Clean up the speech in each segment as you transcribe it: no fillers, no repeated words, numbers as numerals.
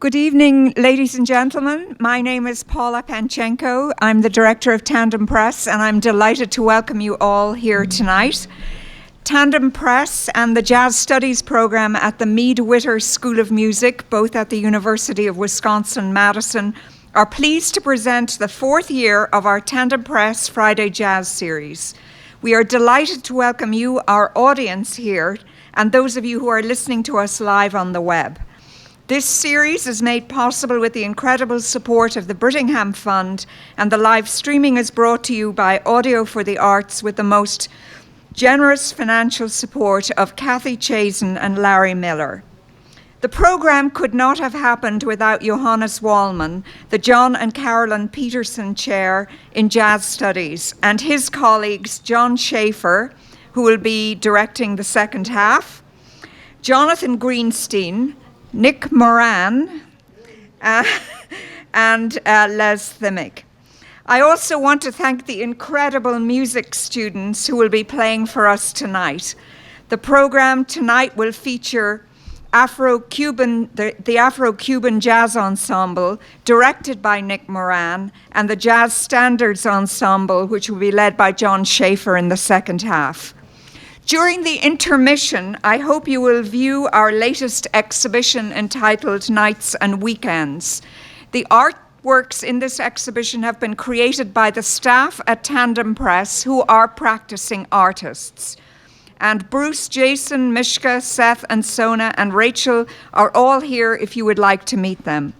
Good evening, ladies and gentlemen. My name is Paula Panchenko. I'm the director of Tandem Press, and I'm delighted to welcome you all here tonight. Tandem Press and the Jazz Studies program at the Mead-Witter School of Music, both at the University of Wisconsin-Madison, are pleased to present the fourth year of our Tandem Press Friday Jazz series. We are delighted to welcome you, our audience here, and those of you who are listening to us live on the web. This series is made possible with the incredible support of the Brittingham Fund, and the live streaming is brought to you by Audio for the Arts with the most generous financial support of Kathy Chazen and Larry Miller. The program could not have happened without Johannes Wallmann, the John and Carolyn Peterson Chair in Jazz Studies, and his colleagues John Schaffer, who will be directing the second half, Jonathan Greenstein, Nick Moran, and Les Thimick. I also want to thank the incredible music students who will be playing for us tonight. The program tonight will feature the Afro-Cuban Jazz Ensemble, directed by Nick Moran, and the Jazz Standards Ensemble, which will be led by John Schaffer in the second half. During the intermission, I hope you will view our latest exhibition entitled Nights and Weekends. The artworks in this exhibition have been created by the staff at Tandem Press, who are practicing artists. And Bruce, Jason, Myszka, Seth, and Sona, and Rachael are all here if you would like to meet them.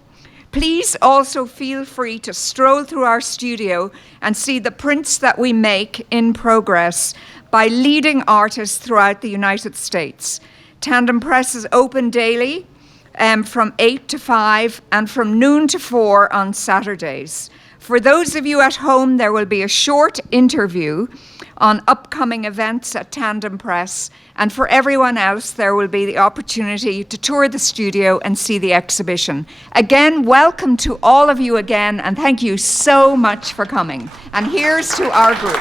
Please also feel free to stroll through our studio and see the prints that we make in progress by leading artists throughout the United States. Tandem Press is open daily from 8 to 5 and from noon to 4 on Saturdays. For those of you at home, there will be a short interview on upcoming events at Tandem Press, and for everyone else, there will be the opportunity to tour the studio and see the exhibition. Again, welcome to all of you again, and thank you so much for coming. And here's to our group.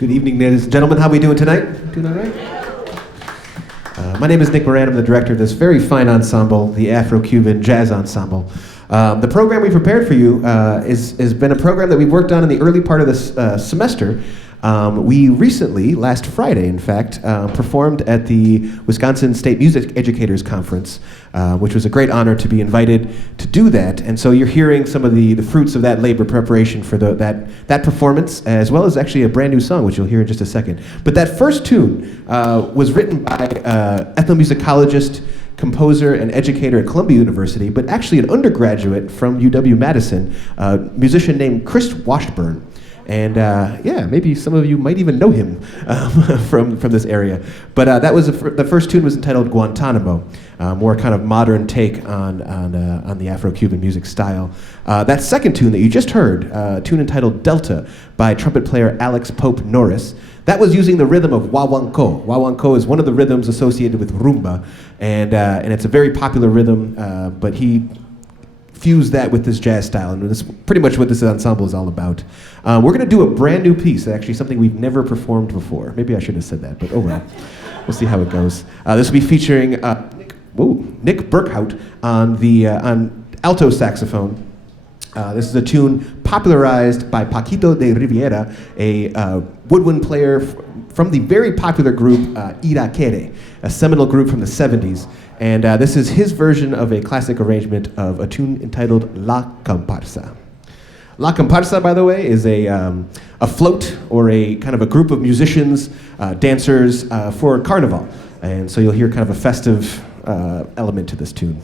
Good evening, ladies and gentlemen. How are we doing tonight? Doing all right? My name is Nick Moran. I'm the director of this very fine ensemble, the Afro-Cuban Jazz Ensemble. The program we prepared for you has been a program that we've worked on in the early part of this semester. We recently, last Friday in fact, performed at the Wisconsin State Music Educators Conference, which was a great honor to be invited to do that. And so you're hearing some of the fruits of that labor preparation for that performance, as well as actually a brand new song, which you'll hear in just a second. But that first tune was written by ethnomusicologist, composer, and educator at Columbia University, but actually an undergraduate from UW-Madison, a musician named Chris Washburn. And yeah, maybe some of you might even know him from this area. But that was the first tune was entitled Guantanamo, more kind of modern take on the Afro-Cuban music style. That second tune that you just heard, a tune entitled Delta by trumpet player Alex Pope Norris, that was using the rhythm of wawanko. Wawanko is one of the rhythms associated with rumba, and it's a very popular rhythm, but he fuse that with this jazz style, and that's pretty much what this ensemble is all about. We're going to do a brand new piece, actually something we've never performed before. Maybe I should have said that, but oh well. We'll see how it goes. This will be featuring Nick Burkhout on alto saxophone. This is a tune popularized by Paquito de Riviera, a woodwind player from the very popular group Irakere, a seminal group from the 70s. And this is his version of a classic arrangement of a tune entitled La Comparsa. La Comparsa, by the way, is a float or a kind of a group of musicians, dancers for carnival. And so you'll hear kind of a festive element to this tune.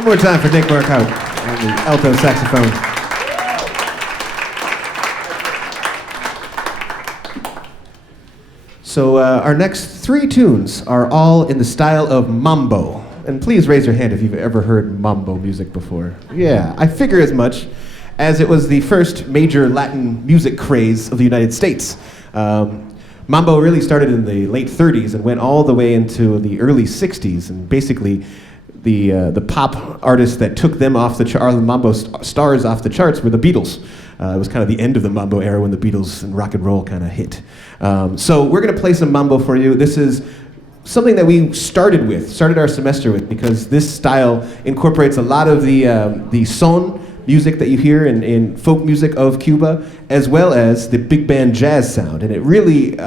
One more time for Nick Moran on the alto saxophone. So our next three tunes are all in the style of mambo. And please raise your hand if you've ever heard mambo music before. Yeah, I figure as much, as it was the first major Latin music craze of the United States. Mambo really started in the late 30s and went all the way into the early 60s, and basically the pop artists that took them off the mambo stars off the charts were the Beatles. It was kind of the end of the mambo era when the Beatles and rock and roll kind of hit. So we're going to play some mambo for you. This is something that we started our semester with, because this style incorporates a lot of the son music that you hear in folk music of Cuba, as well as the big band jazz sound. And it really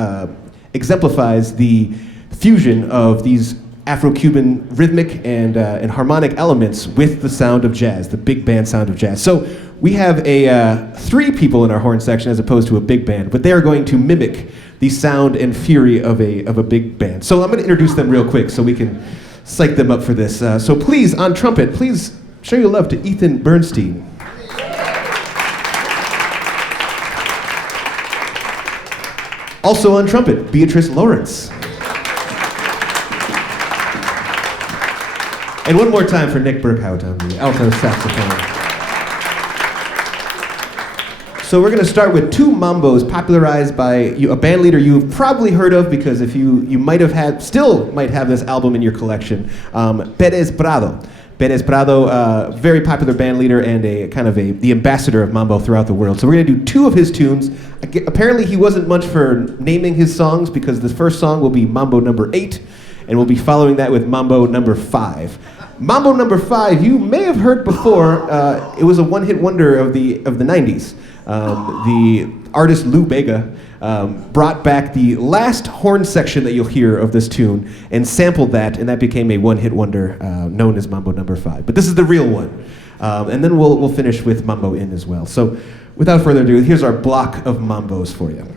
exemplifies the fusion of these Afro-Cuban rhythmic and harmonic elements with the sound of jazz, the big band sound of jazz. So we have three people in our horn section as opposed to a big band, but they are going to mimic the sound and fury of a big band. So I'm going to introduce them real quick so we can psych them up for this. So please, on trumpet, please show your love to Ethan Bernstein. Also on trumpet, Beatrice Lawrence. And one more time for Nick Burkhout on the alto saxophone. So we're going to start with two mambos popularized by a band leader you've probably heard of, because if you still might have this album in your collection, Pérez Prado. Pérez Prado, very popular band leader and the ambassador of mambo throughout the world. So we're going to do two of his tunes. Apparently he wasn't much for naming his songs, because the first song will be Mambo number 8, and we'll be following that with Mambo number 5. Mambo number 5, you may have heard before. It was a one-hit wonder of the 90s. The artist Lou Bega brought back the last horn section that you'll hear of this tune and sampled that, and that became a one-hit wonder known as Mambo number 5. But this is the real one. And then we'll finish with Mambo In as well. So without further ado, here's our block of mambos for you.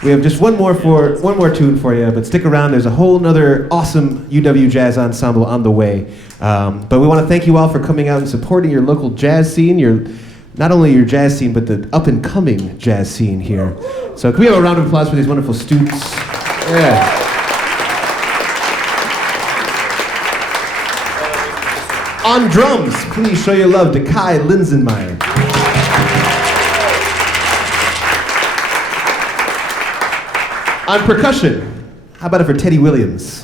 We have just one more tune for you, but stick around. There's a whole nother awesome UW Jazz Ensemble on the way. But we want to thank you all for coming out and supporting your local jazz scene. Not only your jazz scene, but the up-and-coming jazz scene here. So can we have a round of applause for these wonderful students? Yeah. On drums, please show your love to Kai Linsenmeyer. On percussion, how about it for Teddy Williams?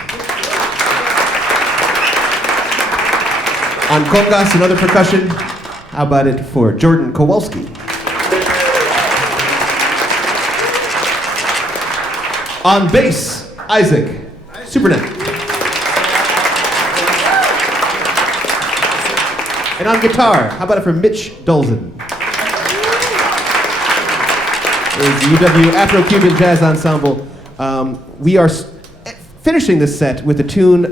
On congas and other percussion, how about it for Jordan Kowalski? On bass, Isaac Supernet. And on guitar, how about it for Mitch Dolzen? Is the UW Afro-Cuban Jazz Ensemble. We are finishing this set with a tune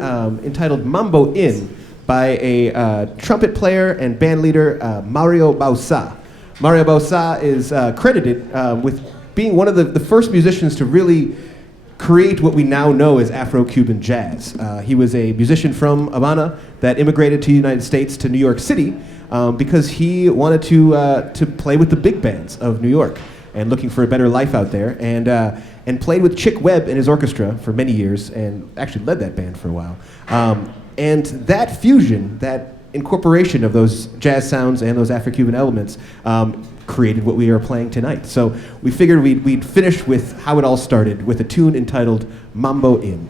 entitled Mambo In by a trumpet player and band leader, Mario Bausa. Mario Bausa is credited with being one of the first musicians to really create what we now know as Afro-Cuban jazz. He was a musician from Havana that immigrated to the United States, to New York City, because he wanted to play with the big bands of New York and looking for a better life out there, and played with Chick Webb in his orchestra for many years, and actually led that band for a while. And that fusion, that incorporation of those jazz sounds and those Afro-Cuban elements created what we are playing tonight. So we figured we'd finish with how it all started, with a tune entitled Mambo In.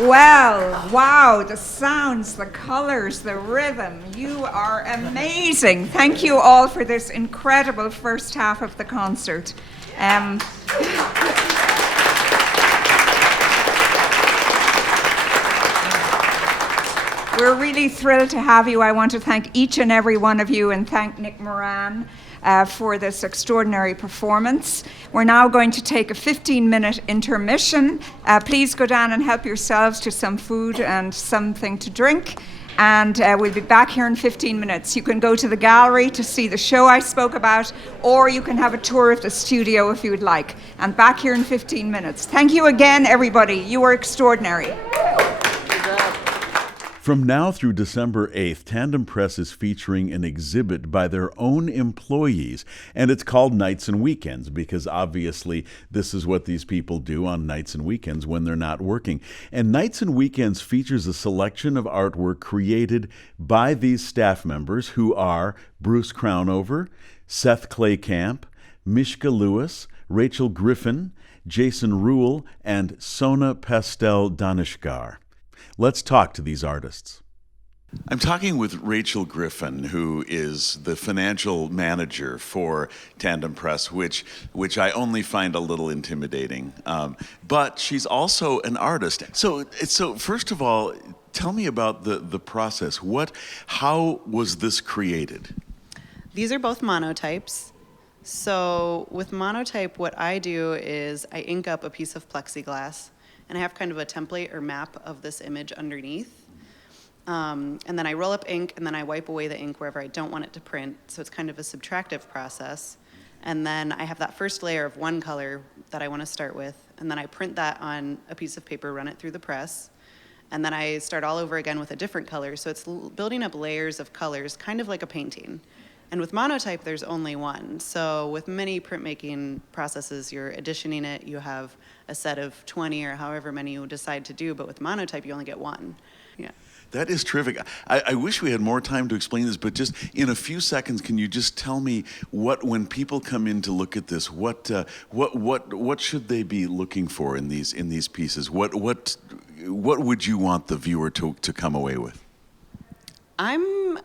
Well, wow, the sounds, the colors, the rhythm. You are amazing. Thank you all for this incredible first half of the concert. We're really thrilled to have you. I want to thank each and every one of you and thank Nick Moran for this extraordinary performance. We're now going to take a 15-minute intermission. Please go down and help yourselves to some food and something to drink. And we'll be back here in 15 minutes. You can go to the gallery to see the show I spoke about, or you can have a tour of the studio if you would like. And back here in 15 minutes. Thank you again, everybody. You were extraordinary. From now through December 8th, Tandem Press is featuring an exhibit by their own employees, and it's called Nights and Weekends because obviously this is what these people do on nights and weekends when they're not working. And Nights and Weekends features a selection of artwork created by these staff members who are Bruce Crownover, Seth Klekamp, Myszka Lewis, Rachael Griffin, Jason Ruhl, and Sona Pastel-Daneshgar. Let's talk to these artists. I'm talking with Rachael Griffin, who is the financial manager for Tandem Press, which I only find a little intimidating. But she's also an artist. So first of all, tell me about the process. How was this created? These are both monotypes. So with monotype, what I do is I ink up a piece of plexiglass, and I have kind of a template or map of this image underneath. And then I roll up ink, and then I wipe away the ink wherever I don't want it to print. So it's kind of a subtractive process. And then I have that first layer of one color that I want to start with, and then I print that on a piece of paper, run it through the press, and then I start all over again with a different color. So it's building up layers of colors, kind of like a painting. And with monotype, there's only one. So with many printmaking processes, you're additioning it, you have a set of 20 or however many you decide to do, but with monotype, you only get one. Yeah. That is terrific. I wish we had more time to explain this, but just in a few seconds, can you just tell me when people come in to look at this, what should they be looking for in these pieces? What would you want the viewer to come away with? I'm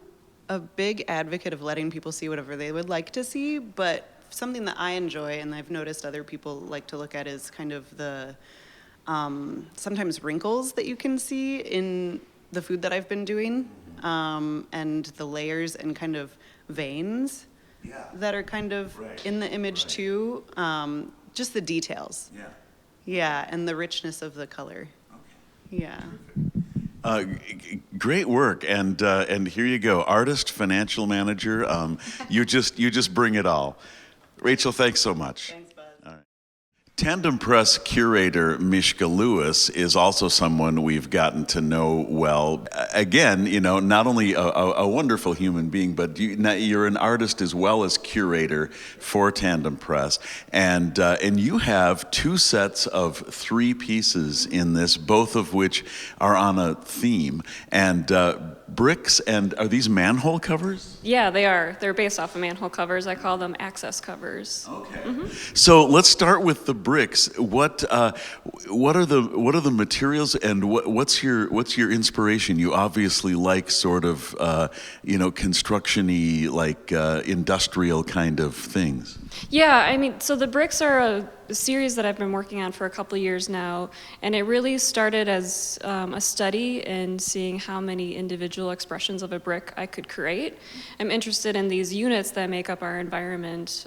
a big advocate of letting people see whatever they would like to see, but something that I enjoy and I've noticed other people like to look at is kind of the sometimes wrinkles that you can see in the food that I've been doing, and the layers and kind of veins that are kind of in the image too, just the details. Yeah, and the richness of the color. Okay. Yeah. Great work, and here you go, artist, financial manager. You just bring it all. Rachael, thanks so much. Thanks, Bud. All right. Tandem Press curator Myszka Lewis is also someone we've gotten to know well. Again, not only a wonderful human being, but you're an artist as well as curator for Tandem Press, and you have two sets of 3 pieces in this, both of which are on a theme, and bricks, and are these manhole covers? Yeah, they are. They're based off of manhole covers. I call them access covers. Okay. Mm-hmm. So let's start with the bricks. What are the materials, and what's your inspiration? You obviously like sort of construction-y, like industrial kind of things. Yeah, I mean, so the bricks are a series that I've been working on for a couple of years now, and it really started as a study in seeing how many individual expressions of a brick I could create. I'm interested in these units that make up our environment,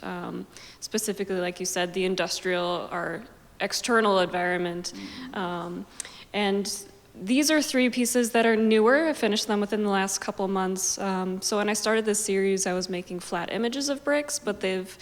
specifically, like you said, the industrial, our external environment, and these are 3 pieces that are newer. I finished them within the last couple months. So when I started this series, I was making flat images of bricks, but they've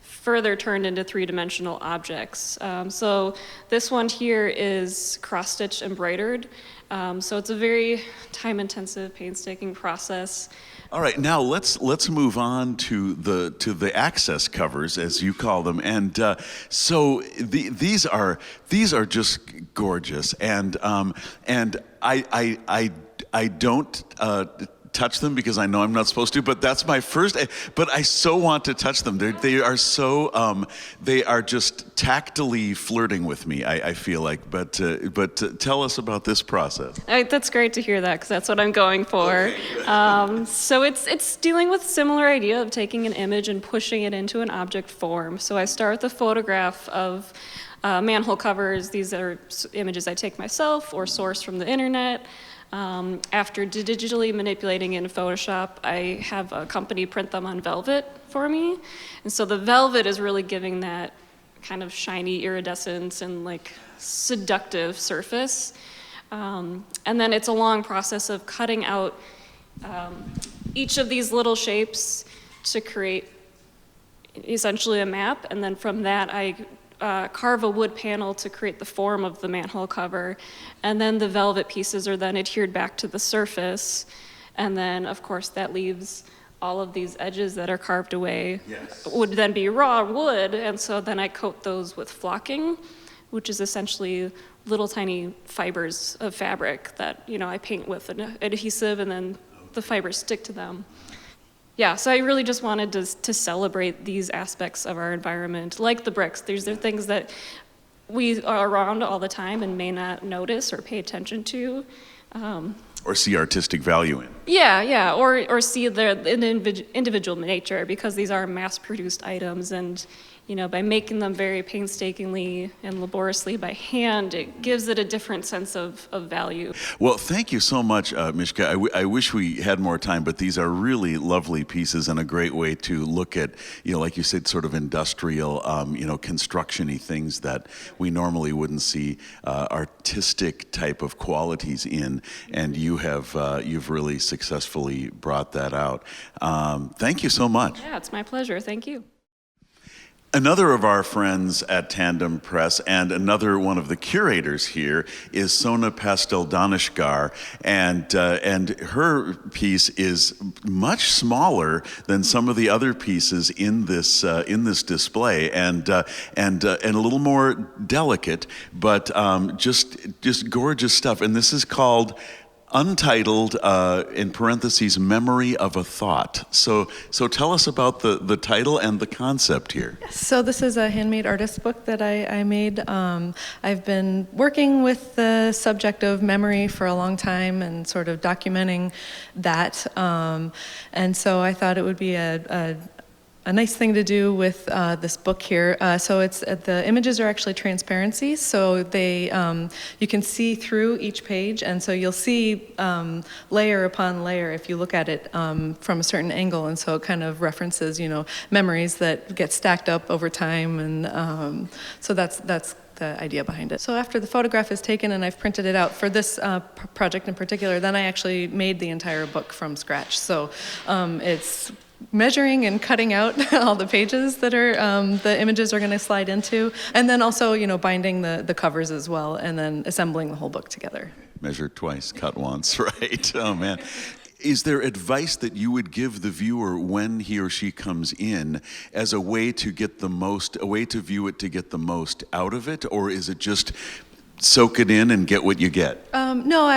further turned into 3-dimensional objects. So this one here is cross-stitch embroidered. So it's a very time-intensive, painstaking process. All right, now let's move on to the access covers, as you call them, and so these are just gorgeous, and I don't touch them because I know I'm not supposed to, but that's my first, but I so want to touch them. They are so, they are just tactily flirting with me, I feel like, but tell us about this process. That's great to hear that, because that's what I'm going for. So it's dealing with similar idea of taking an image and pushing it into an object form. So I start with a photograph of manhole covers. These are images I take myself or source from the internet. After digitally manipulating in Photoshop, I have a company print them on velvet for me. And so the velvet is really giving that kind of shiny iridescence and like seductive surface. And then it's a long process of cutting out each of these little shapes to create essentially a map. And then from that, I carve a wood panel to create the form of the manhole cover, and then the velvet pieces are then adhered back to the surface, and then of course that leaves all of these edges that are carved away. Yes. Would then be raw wood, and so then I coat those with flocking, which is essentially little tiny fibers of fabric that I paint with an adhesive, and then the fibers stick to them. Yeah, so I really just wanted to celebrate these aspects of our environment, like the bricks. These are things that we are around all the time and may not notice or pay attention to. Or see artistic value in. Yeah, or see their individual nature, because these are mass-produced items, and by making them very painstakingly and laboriously by hand, it gives it a different sense of value. Well, thank you so much, Myszka. I wish we had more time, but these are really lovely pieces and a great way to look at, like you said, sort of industrial, construction-y things that we normally wouldn't see artistic type of qualities in, and you've really successfully brought that out. Thank you so much. Yeah, it's my pleasure. Thank you. Another of our friends at Tandem Press and another one of the curators here is Sona Pastel-Daneshgar, and her piece is much smaller than some of the other pieces in this display, and a little more delicate, but just gorgeous stuff. And this is called Untitled, in parentheses, Memory of a Thought. So tell us about the title and the concept here. So this is a handmade artist book that I made. I've been working with the subject of memory for a long time and sort of documenting that. And so I thought it would be a nice thing to do with this book here. So it's the images are actually transparencies, so they you can see through each page, and so you'll see layer upon layer if you look at it from a certain angle, and so it kind of references memories that get stacked up over time, and so that's the idea behind it. So after the photograph is taken and I've printed it out for this project in particular, then I actually made the entire book from scratch. So it's measuring and cutting out all the pages that are the images are going to slide into, and then also binding the covers as well, and then assembling the whole book together. Measure twice, cut once, right? Oh man. Is there advice that you would give the viewer when he or she comes in as a way to view it to get the most out of it, or is it just soak it in and get what you get? No,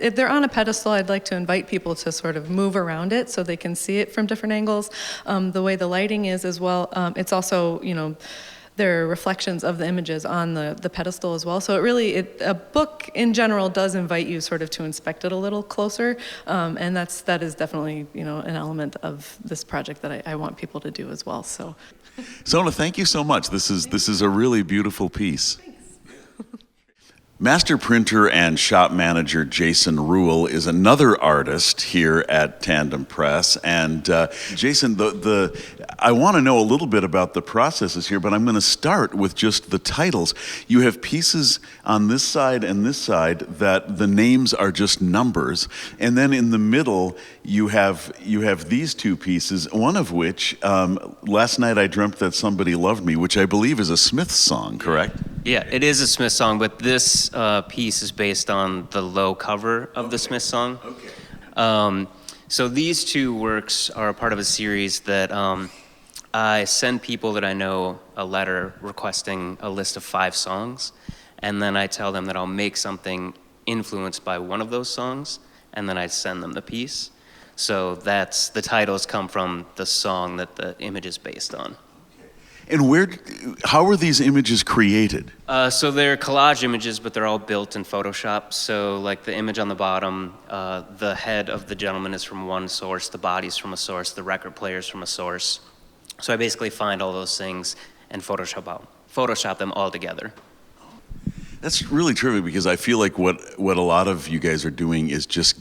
if they're on a pedestal, I'd like to invite people to sort of move around it so they can see it from different angles. The way the lighting is as well, it's also, there are reflections of the images on the pedestal as well. So a book in general does invite you sort of to inspect it a little closer, and that is definitely an element of this project that I want people to do as well. So, Sona, thank you so much. This is a really beautiful piece. Master printer and shop manager Jason Ruhl is another artist here at Tandem Press. And Jason, I want to know a little bit about the processes here, but I'm going to start with just the titles. You have pieces on this side and this side that the names are just numbers, and then in the middle you have these two pieces, one of which, Last Night I Dreamt That Somebody Loved Me, which I believe is a Smith song, correct? Yeah, it is a Smith song, but this piece is based on the low cover of the Smith song. Okay. So these two works are a part of a series that I send people that I know a letter requesting a list of 5 songs, and then I tell them that I'll make something influenced by one of those songs, and then I send them the piece. So the titles come from the song that the image is based on. And how were these images created? So they're collage images, but they're all built in Photoshop. So like the image on the bottom, the head of the gentleman is from one source, the body's from a source, the record player's from a source. So I basically find all those things and Photoshop them all together. That's really terrific, because I feel like what a lot of you guys are doing is just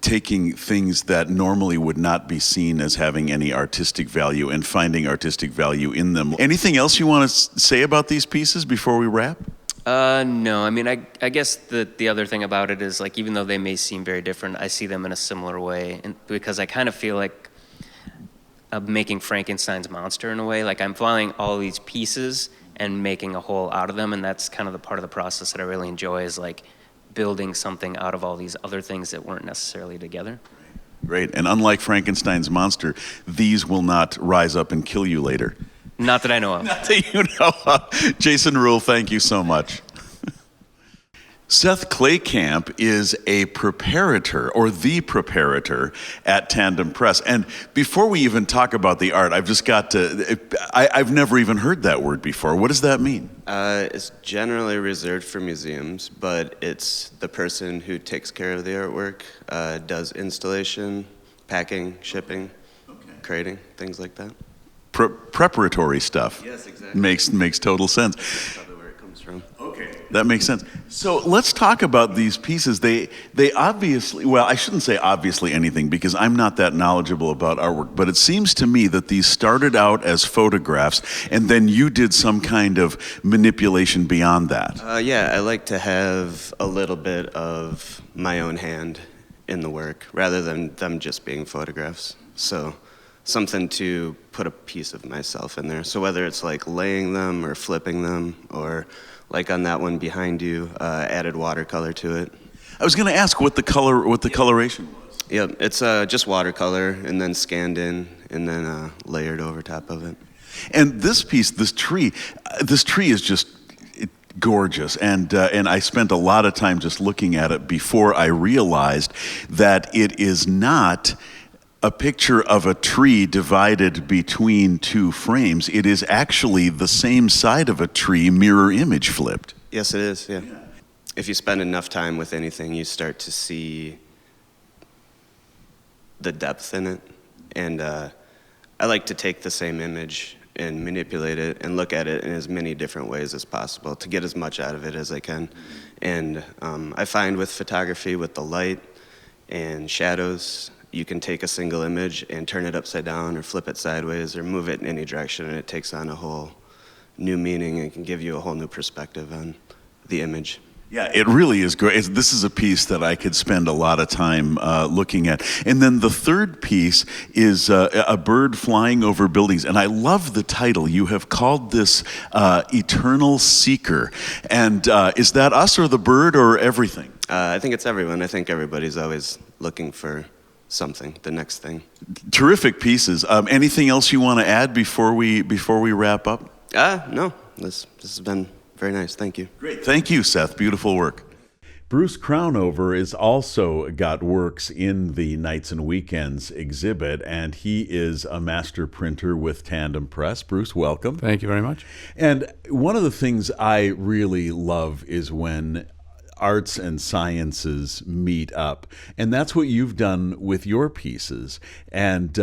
taking things that normally would not be seen as having any artistic value and finding artistic value in them. Anything else you want to say about these pieces before we wrap? No, I mean, I guess the other thing about it is, like, even though they may seem very different, I see them in a similar way, because I kind of feel like I'm making Frankenstein's monster in a way. Like, I'm finding all these pieces and making a whole out of them, and that's kind of the part of the process that I really enjoy, is like building something out of all these other things that weren't necessarily together. Great. And unlike Frankenstein's monster, these will not rise up and kill you later. Not that I know of. Not that you know of. Jason Ruhl, thank you so much. Seth Klekamp is a preparator, or the preparator, at Tandem Press. And before we even talk about the art, I've just got to, I've never even heard that word before. What does that mean? It's generally reserved for museums, but it's the person who takes care of the artwork, does installation, packing, shipping, crating, things like that. Preparatory stuff. Yes, exactly. Makes total sense. That's probably where it comes from. Okay, that makes sense. So let's talk about these pieces. They obviously, well, I shouldn't say obviously anything, because I'm not that knowledgeable about artwork, but it seems to me that these started out as photographs, and then you did some kind of manipulation beyond that. Yeah, I like to have a little bit of my own hand in the work, rather than them just being photographs. So something to put a piece of myself in there. So whether it's like laying them or flipping them, or like on that one behind you, added watercolor to it. I was going to ask what the coloration was. Yep, it's just watercolor and then scanned in and then layered over top of it. And this piece, this tree is just gorgeous, and I spent a lot of time just looking at it before I realized that it is not a picture of a tree divided between two frames. It is actually the same side of a tree, mirror image flipped. Yes, it is, yeah. If you spend enough time with anything, you start to see the depth in it. And I like to take the same image and manipulate it and look at it in as many different ways as possible to get as much out of it as I can. And I find with photography, with the light and shadows, you can take a single image and turn it upside down or flip it sideways or move it in any direction, and it takes on a whole new meaning and can give you a whole new perspective on the image. Yeah, it really is great. This is a piece that I could spend a lot of time looking at. And then the third piece is a bird flying over buildings. And I love the title. You have called this Eternal Seeker. And is that us or the bird or everything? I think it's everyone. I think everybody's always looking for something, the next thing. Terrific pieces. Anything else you want to add before we wrap up? No. This has been very nice. Thank you. Great. Thank you, Seth. Beautiful work. Bruce Crownover is also got works in the Nights and Weekends exhibit, and he is a master printer with Tandem Press. Bruce, welcome. Thank you very much. And one of the things I really love is when arts and sciences meet up, and that's what you've done with your pieces. And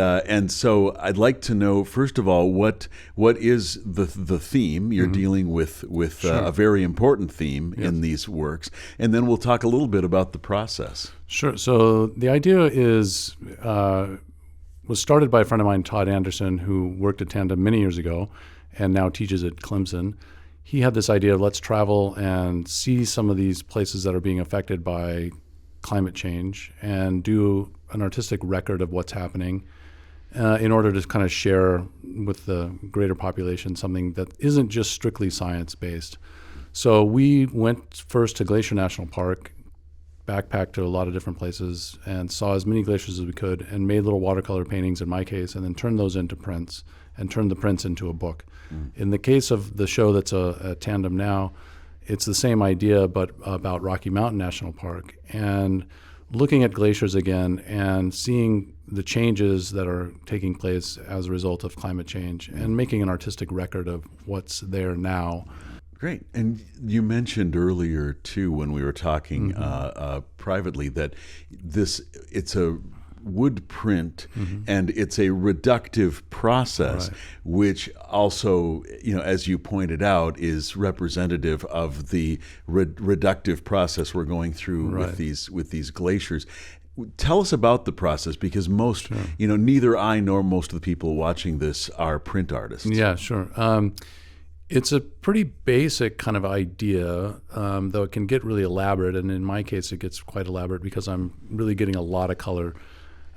so I'd like to know, first of all, what is the theme you're dealing with Sure. a very important theme Yes. in these works, and then we'll talk a little bit about the process. Sure. So the idea is was started by a friend of mine, Todd Anderson, who worked at Tandem many years ago and now teaches at Clemson. He had this idea of let's travel and see some of these places that are being affected by climate change and do an artistic record of what's happening in order to kind of share with the greater population something that isn't just strictly science-based. So we went first to Glacier National Park, backpacked to a lot of different places, and saw as many glaciers as we could and made little watercolor paintings in my case, and then turned those into prints and turned the prints into a book. In the case of the show that's a Tandem now, it's the same idea but about Rocky Mountain National Park. And looking at glaciers again and seeing the changes that are taking place as a result of climate change and making an artistic record of what's there now. Great. And you mentioned earlier, too, when we were talking privately, that it's a wood print and it's a reductive process, which also, as you pointed out, is representative of the reductive process we're going through with these glaciers. Tell us about the process, because most, neither I nor most of the people watching this are print artists. Yeah, sure. It's a pretty basic kind of idea, though it can get really elaborate. And in my case, it gets quite elaborate because I'm really getting a lot of color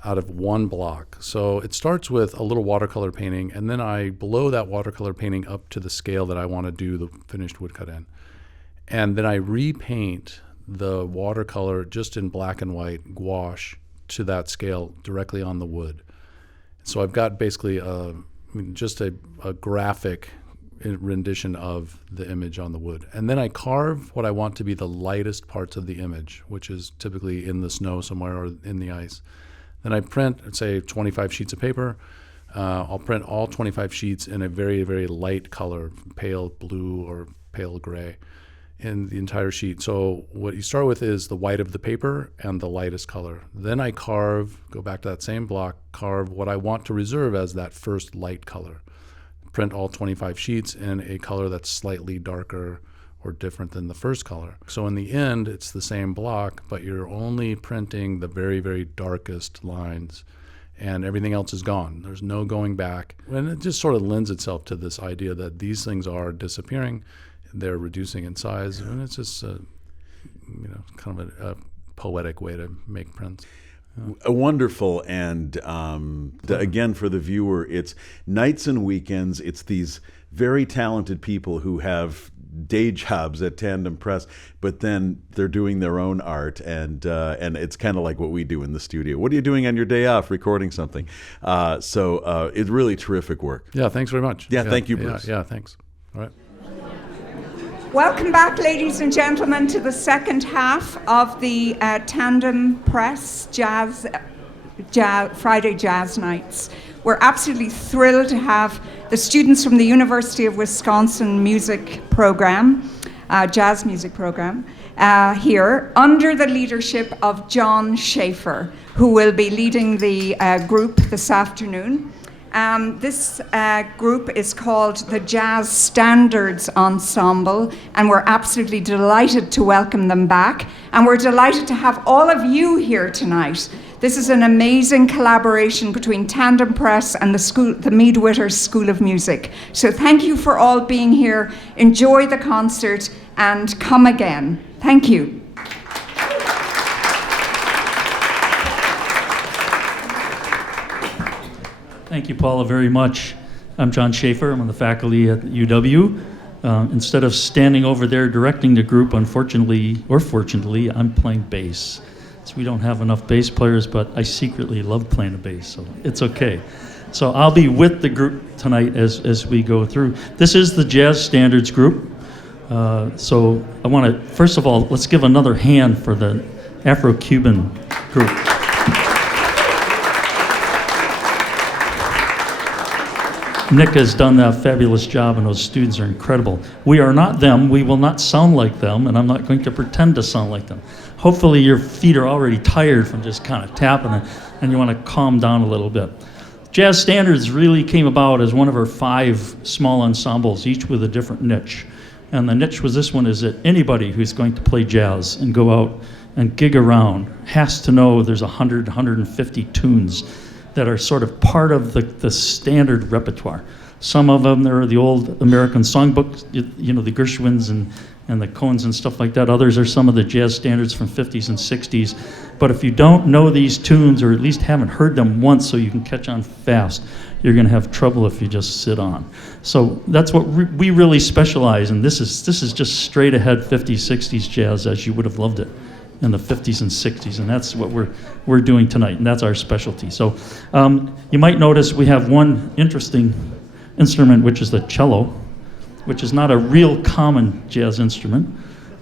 out of one block. So it starts with a little watercolor painting, and then I blow that watercolor painting up to the scale that I want to do the finished woodcut in. And then I repaint the watercolor just in black and white gouache to that scale directly on the wood. So I've got basically just a graphic rendition of the image on the wood. And then I carve what I want to be the lightest parts of the image, which is typically in the snow somewhere or in the ice. Then I print, say, 25 sheets of paper. I'll print all 25 sheets in a very, very light color, pale blue or pale gray in the entire sheet. So what you start with is the white of the paper and the lightest color. Then I carve, go back to that same block, carve what I want to reserve as that first light color. Print all 25 sheets in a color that's slightly darker or different than the first color. So in the end, it's the same block, but you're only printing the very, very darkest lines, and everything else is gone. There's no going back. And it just sort of lends itself to this idea that these things are disappearing, they're reducing in size, and it's just kind of a poetic way to make prints. Wonderful. And again, for the viewer, it's nights and weekends. It's these very talented people who have day jobs at Tandem Press, but then they're doing their own art, and it's kind of like what we do in the studio. What are you doing on your day off? Recording something. So it's really terrific work. Yeah, thanks very much. Yeah, thank you, Bruce. Yeah, thanks. All right. Welcome back, ladies and gentlemen, to the second half of the Tandem Press Friday Jazz Nights. We're absolutely thrilled to have the students from the University of Wisconsin music program, jazz music program, here under the leadership of John Schaffer, who will be leading the group this afternoon. This group is called the Jazz Standards Ensemble, and we're absolutely delighted to welcome them back. And we're delighted to have all of you here tonight. This is an amazing collaboration between Tandem Press and the Mead-Witter School of Music. So thank you for all being here. Enjoy the concert and come again. Thank you. Thank you, Paula, very much. I'm John Schaffer. I'm on the faculty at UW. Instead of standing over there directing the group, unfortunately or fortunately, I'm playing bass. So we don't have enough bass players, but I secretly love playing the bass, so it's okay. So I'll be with the group tonight as we go through. This is the Jazz Standards group. So I want to, first of all, let's give another hand for the Afro-Cuban group. Nick has done that fabulous job, and those students are incredible. We are not them. We will not sound like them, and I'm not going to pretend to sound like them. Hopefully your feet are already tired from just kind of tapping it, and you want to calm down a little bit. Jazz Standards really came about as one of our 5 small ensembles, each with a different niche. And the niche was this one, is that anybody who's going to play jazz and go out and gig around has to know there's 100, 150 tunes that are sort of part of the standard repertoire. Some of them are the old American songbooks, you know, the Gershwins and the Cohens and stuff like that. Others are some of the jazz standards from 50s and 60s. But if you don't know these tunes, or at least haven't heard them once so you can catch on fast, you're gonna have trouble if you just sit on. So that's what we really specialize in. This is just straight ahead 50s, 60s jazz as you would have loved it in the 50s and 60s, and that's what we're doing tonight, and that's our specialty. So you might notice we have one interesting instrument, which is the cello, which is not a real common jazz instrument.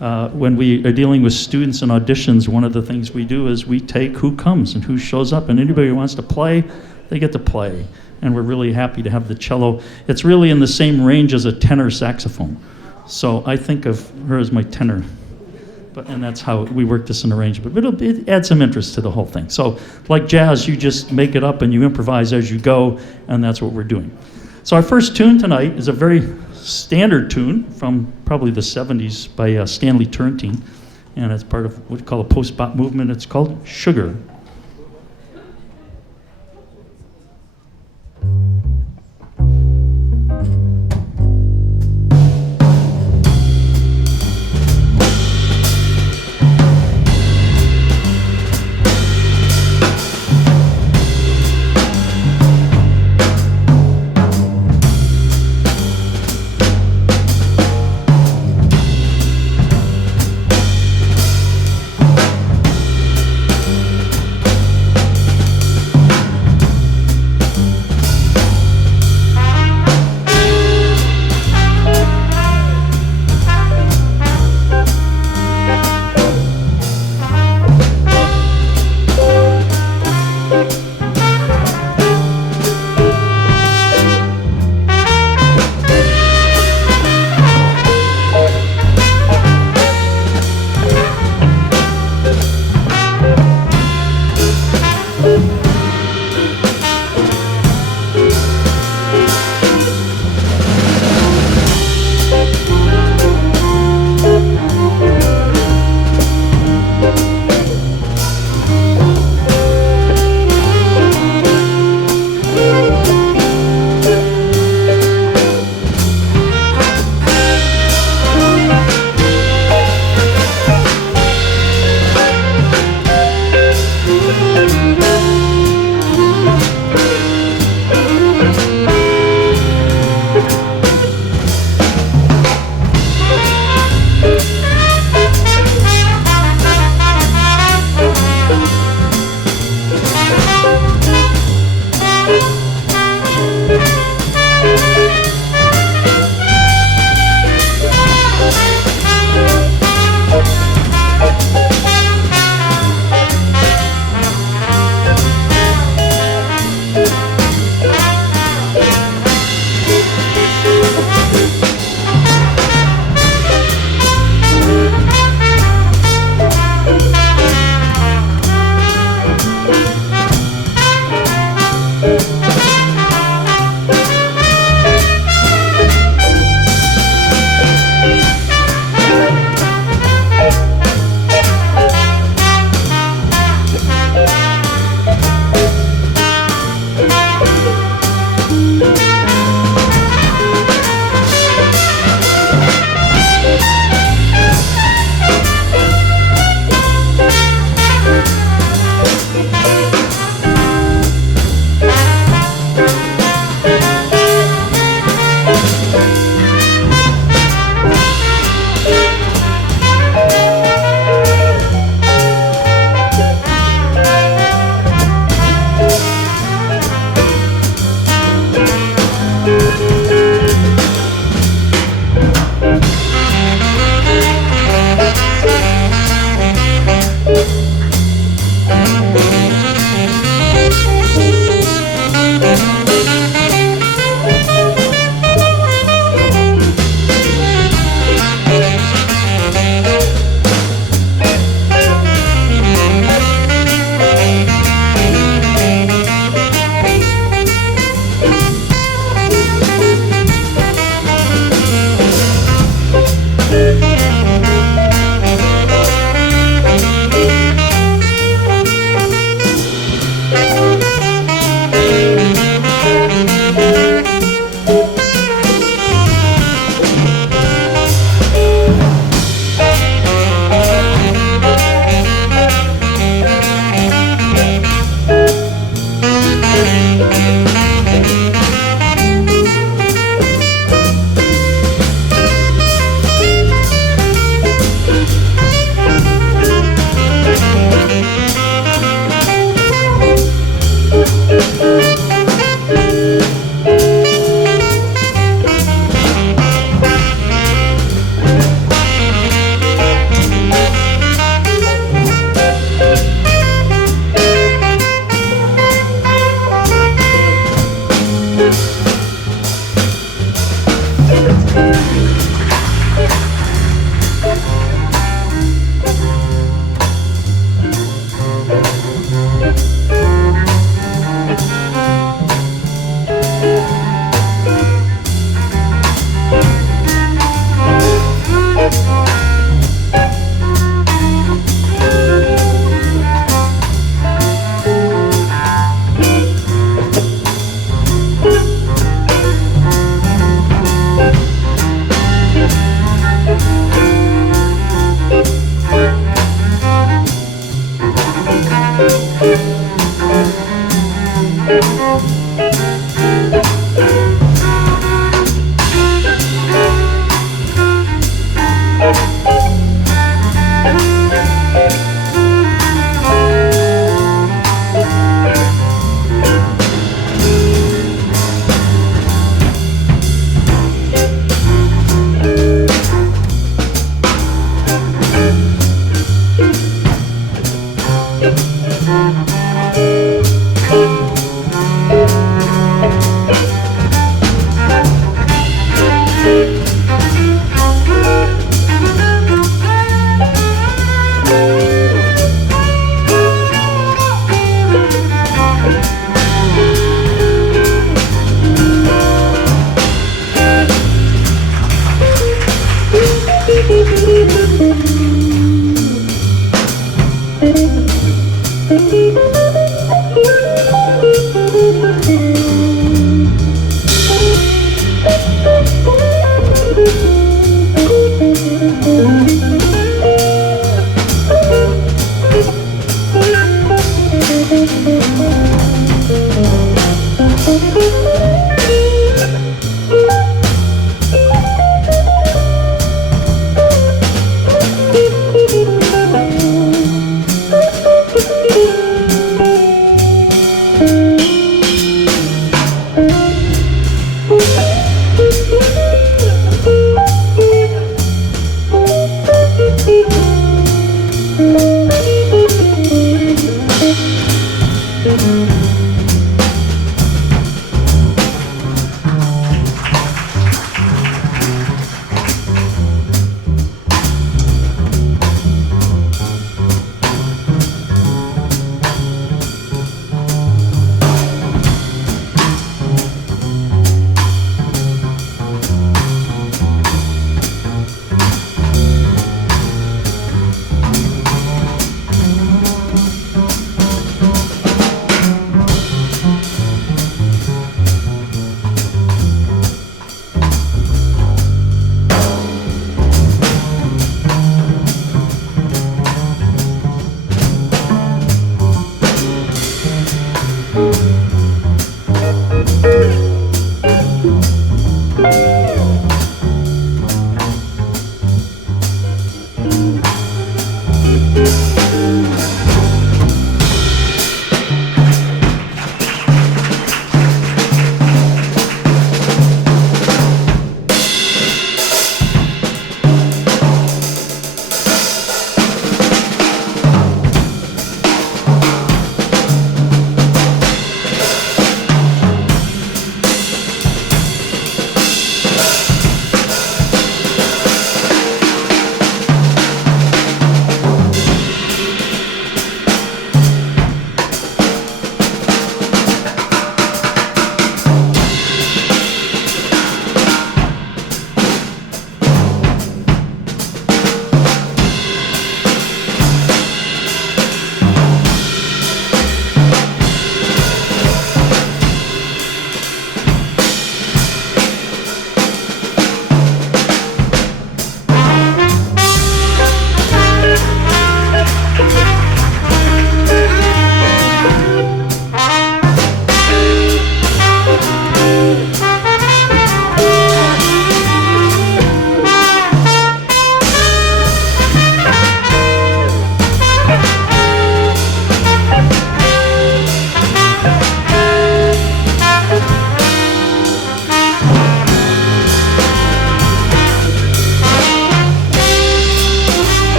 When we are dealing with students and auditions, one of the things we do is we take who comes and who shows up, and anybody who wants to play, they get to play. And we're really happy to have the cello. It's really in the same range as a tenor saxophone. So I think of her as my tenor. And that's how we work this in arrangement. But it adds some interest to the whole thing. So like jazz, you just make it up and you improvise as you go, and that's what we're doing. So our first tune tonight is a very standard tune from probably the 70s by Stanley Turrentine, and it's part of what we call a post-bop movement. It's called Sugar.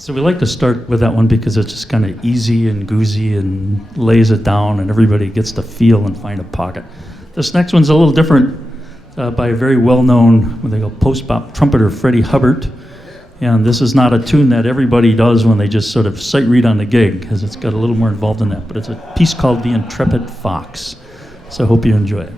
So we like to start with that one because it's just kind of easy and goozy and lays it down and everybody gets to feel and find a pocket. This next one's a little different by a very well-known, what they call post-bop trumpeter, Freddie Hubbard. And this is not a tune that everybody does when they just sort of sight read on the gig, because it's got a little more involved in that. But it's a piece called The Intrepid Fox. So I hope you enjoy it.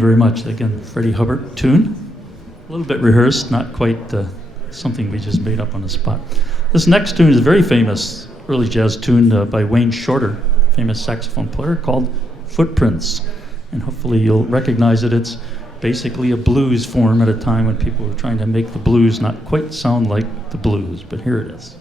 you very much. Again, Freddie Hubbard tune. A little bit rehearsed, not quite something we just made up on the spot. This next tune is a very famous early jazz tune by Wayne Shorter, famous saxophone player, called Footprints. And hopefully you'll recognize it. It's basically a blues form at a time when people were trying to make the blues not quite sound like the blues, but here it is.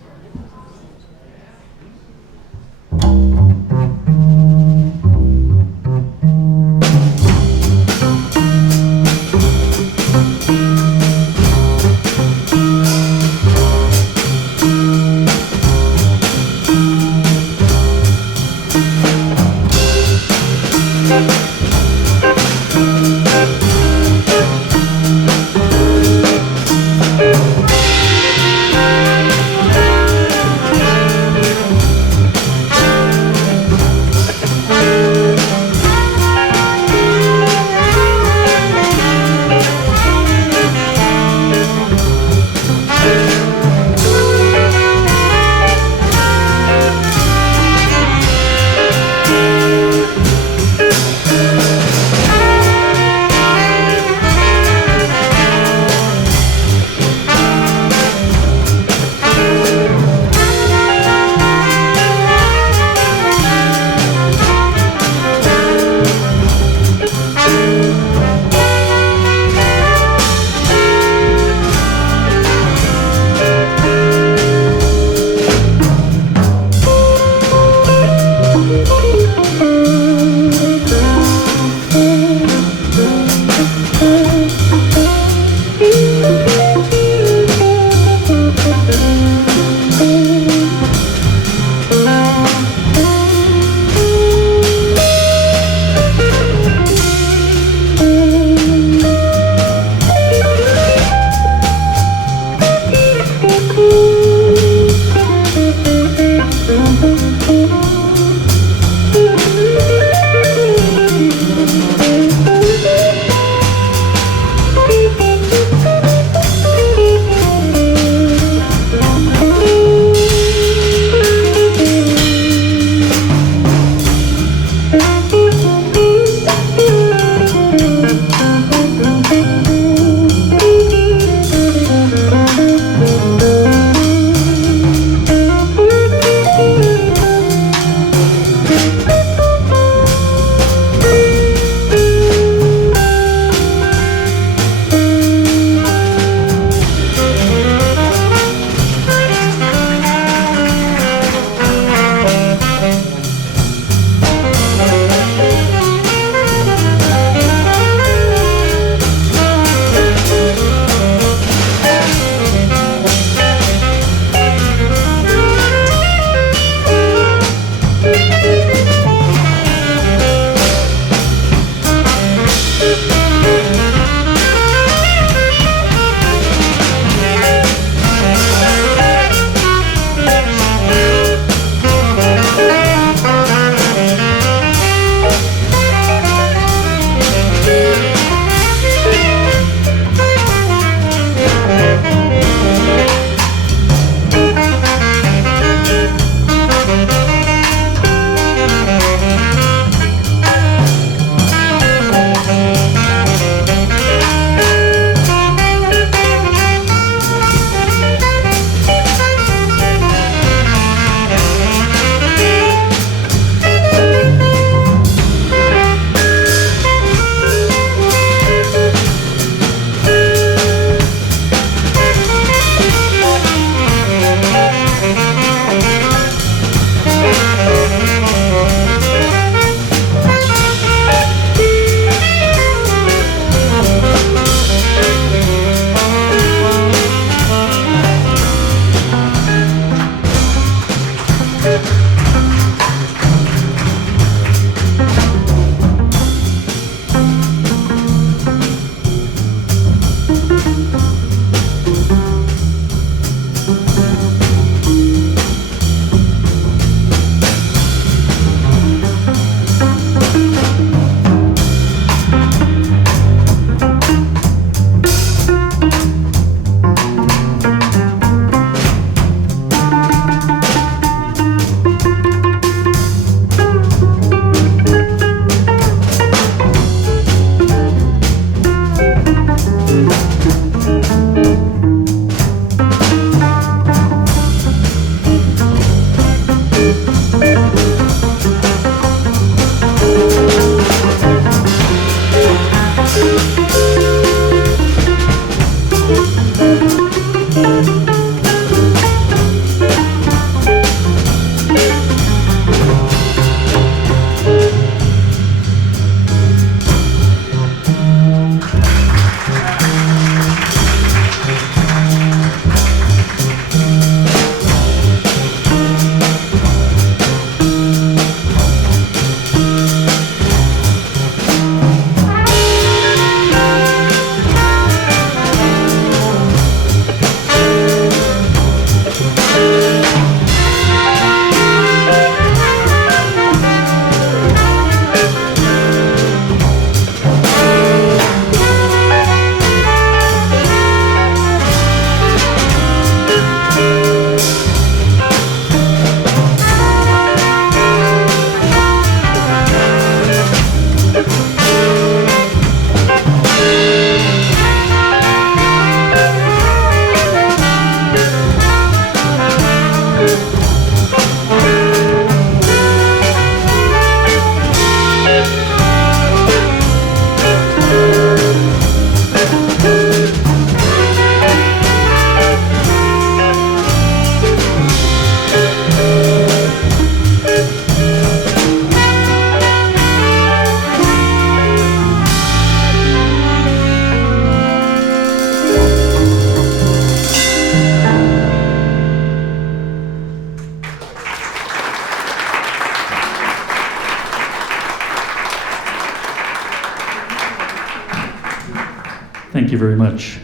Thank you very much.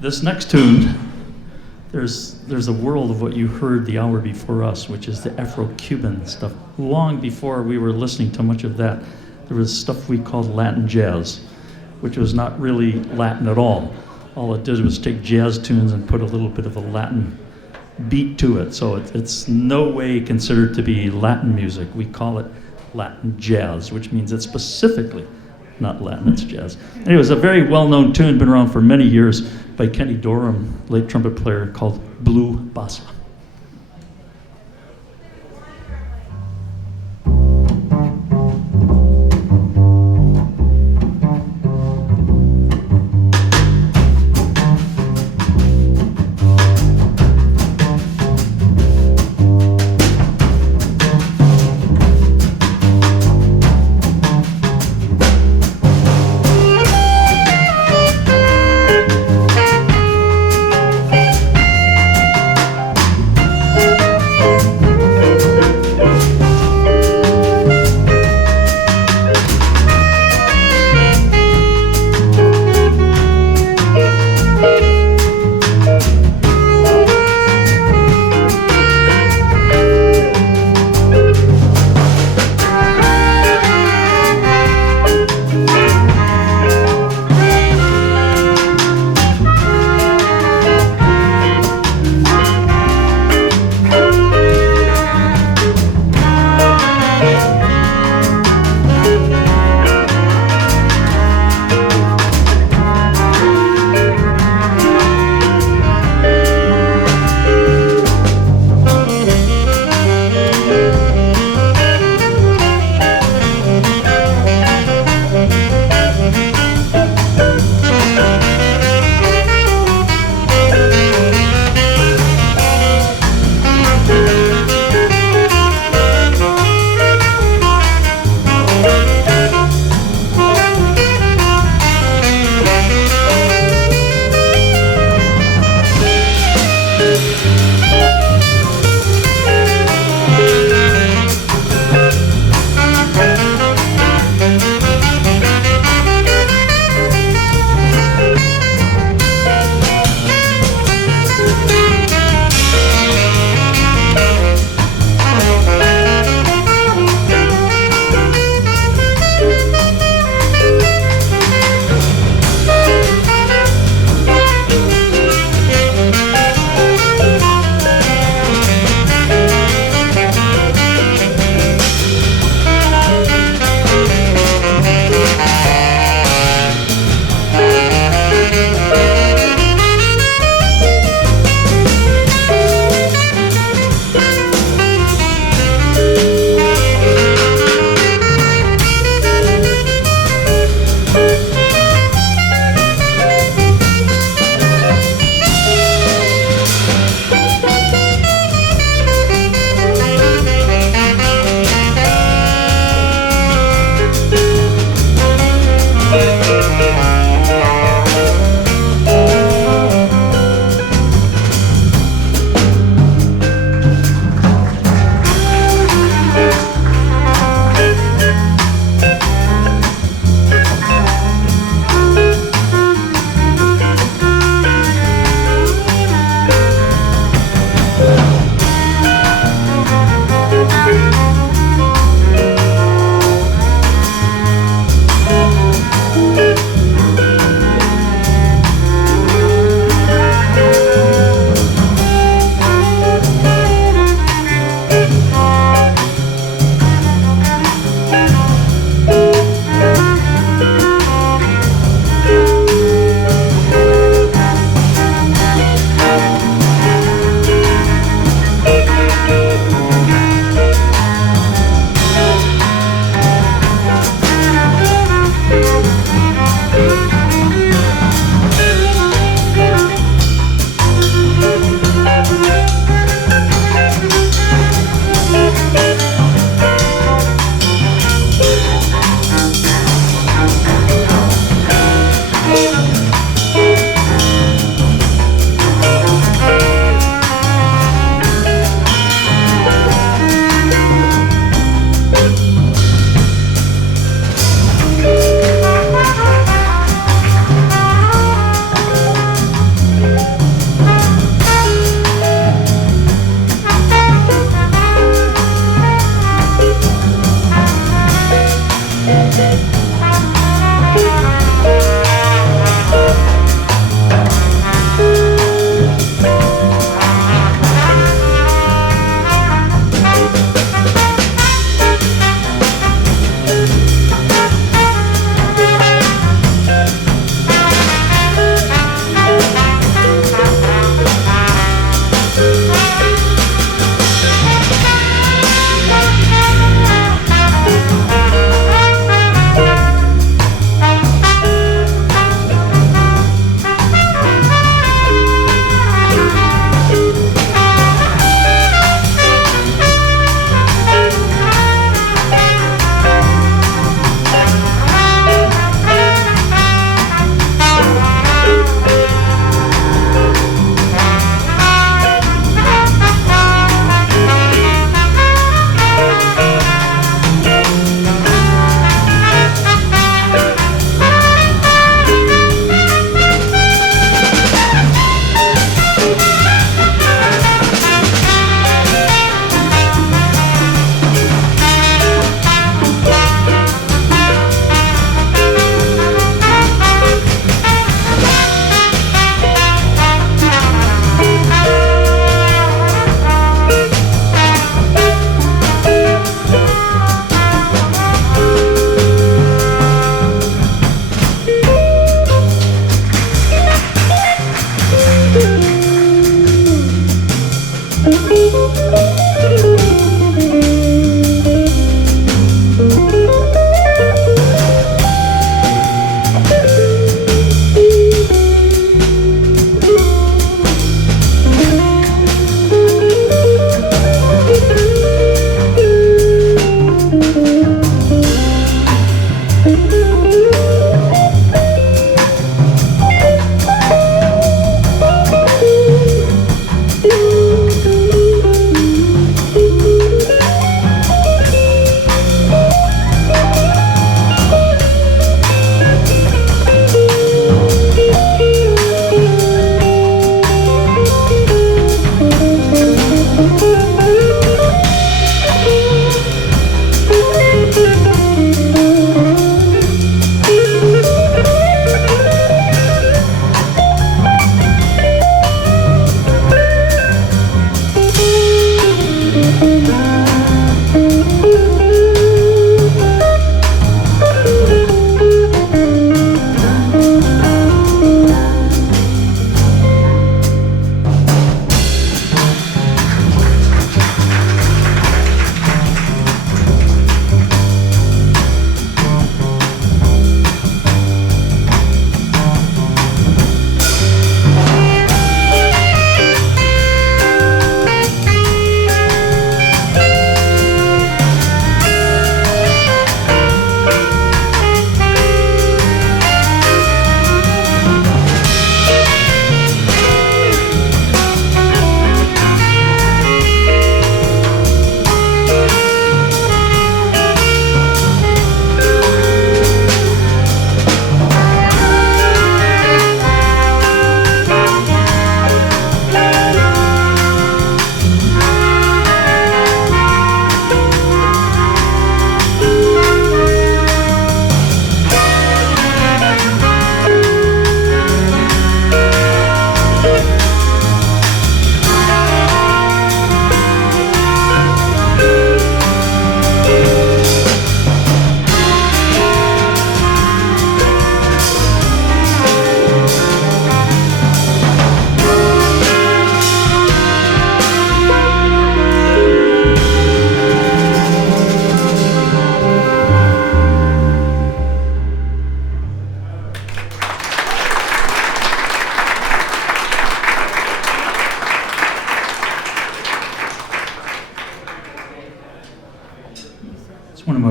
This next tune, there's a world of what you heard the hour before us, which is the Afro-Cuban stuff. Long before we were listening to much of that, there was stuff we called Latin jazz, which was not really Latin at all. All it did was take jazz tunes and put a little bit of a Latin beat to it. So it's no way considered to be Latin music. We call it Latin jazz, which means it's specifically not Latin, it's jazz. Anyway, it was a very well-known tune, been around for many years, by Kenny Dorham, late trumpet player, called Blue Bossa.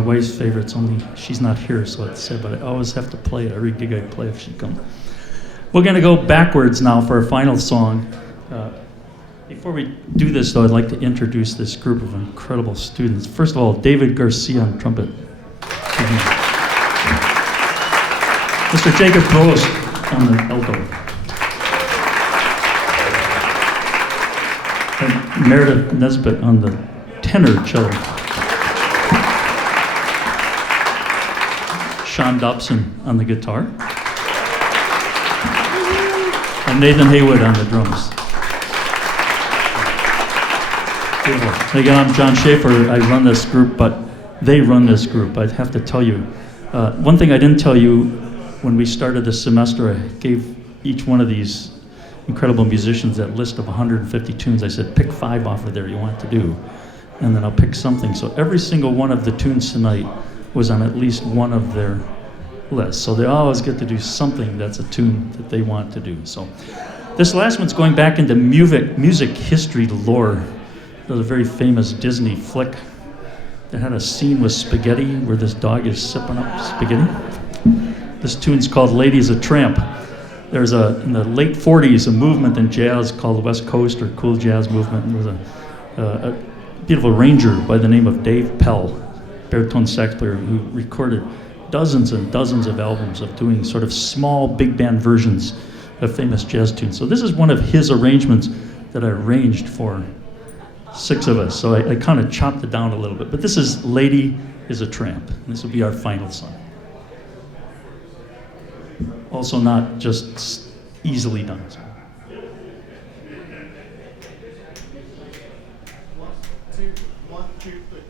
my wife's favorites, only she's not here, so it's sad, but I always have to play it. Every gig I play if she comes. We're going to go backwards now for our final song. Before we do this, though, I'd like to introduce this group of incredible students. First of all, David Garcia on trumpet. Mr. Jacob Prost on the alto. And Meredith Nesbitt on the tenor cello. Sean Dobson on the guitar. And Nathan Haywood on the drums. Beautiful. Again, I'm John Schaffer. I run this group, but they run this group. I have to tell you. One thing I didn't tell you when we started this semester, I gave each one of these incredible musicians that list of 150 tunes. I said, pick 5 off of there you want to do, and then I'll pick something. So every single one of the tunes tonight was on at least one of their lists. So they always get to do something that's a tune that they want to do. So this last one's going back into music history lore. There's a very famous Disney flick that had a scene with spaghetti where this dog is sipping up spaghetti. This tune's called Lady's a Tramp. There's in the late 40s, a movement in jazz called the West Coast or Cool Jazz Movement. And there was a beautiful arranger by the name of Dave Pell, baritone sax player, who recorded dozens and dozens of albums of doing sort of small big band versions of famous jazz tunes. So this is one of his arrangements that I arranged for 6 of us. So I kind of chopped it down a little bit. But this is Lady is a Tramp. And this will be our final song. Also not just easily done. So. 1, 2, 3.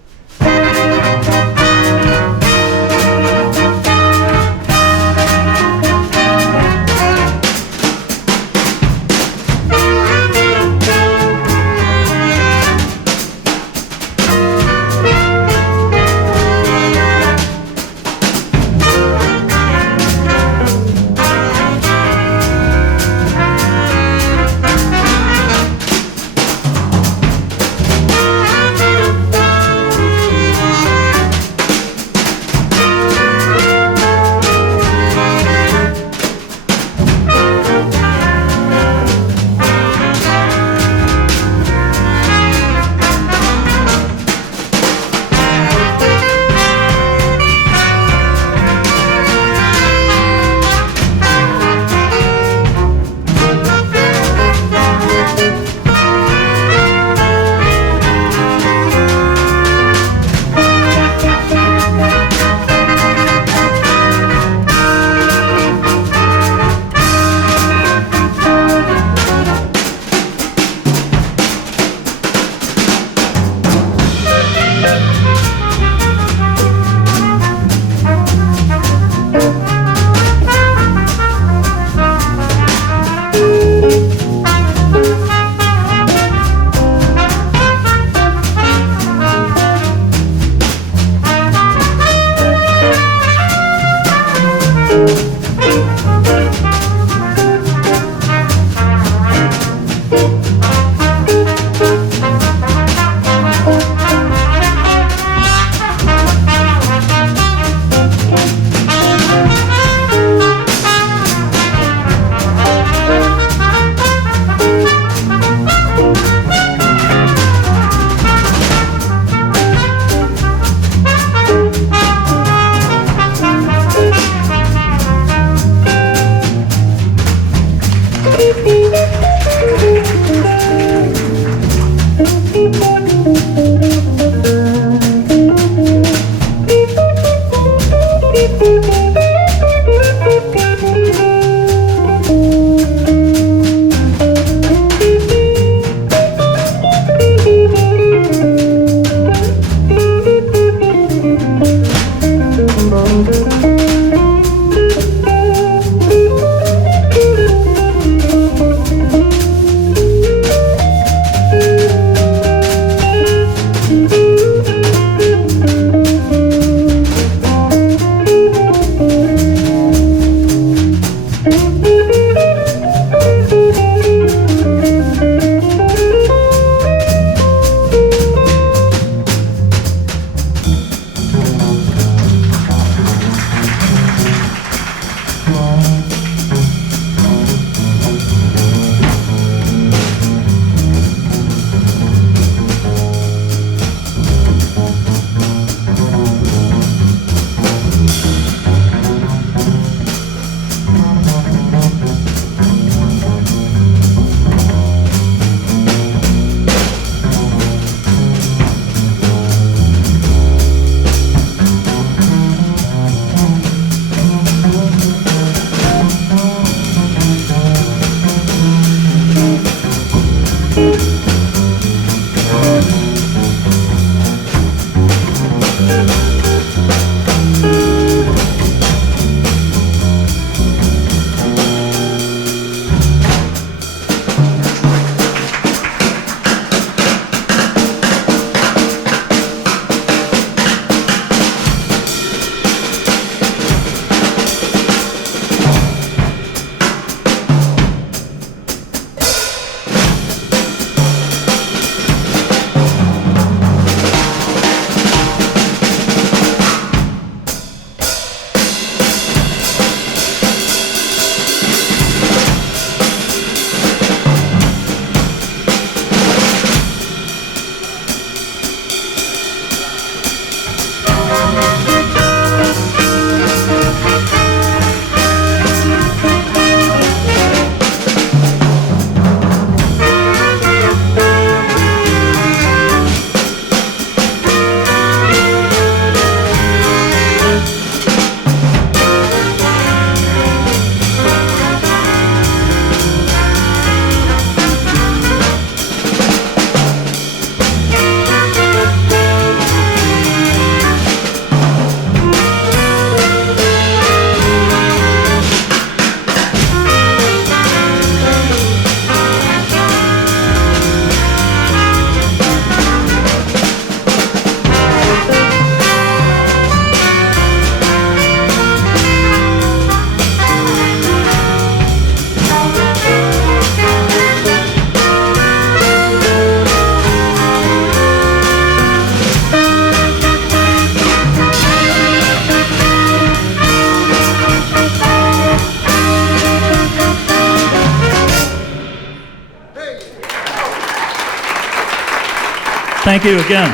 Thank you again.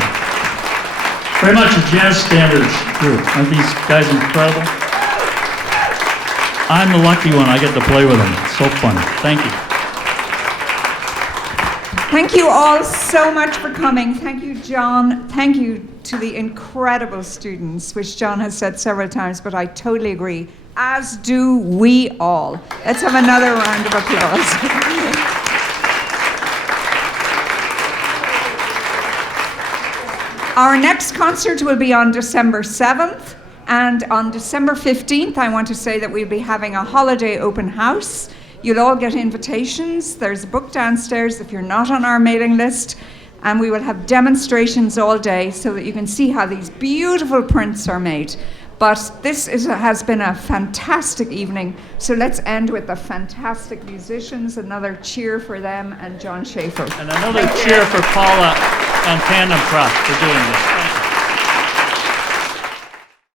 Very much a Jazz Standards group. Aren't these guys incredible? I'm the lucky one. I get to play with them. It's so fun. Thank you. Thank you all so much for coming. Thank you, John. Thank you to the incredible students, which John has said several times, but I totally agree, as do we all. Let's have another round of applause. Our next concert will be on December 7th, and on December 15th, I want to say that we'll be having a holiday open house. You'll all get invitations. There's a book downstairs if you're not on our mailing list, and we will have demonstrations all day so that you can see how these beautiful prints are made. But has been a fantastic evening, so let's end with the fantastic musicians. Another cheer for them and John Schaffer. And another cheer for Paula and Tandem Press for doing this.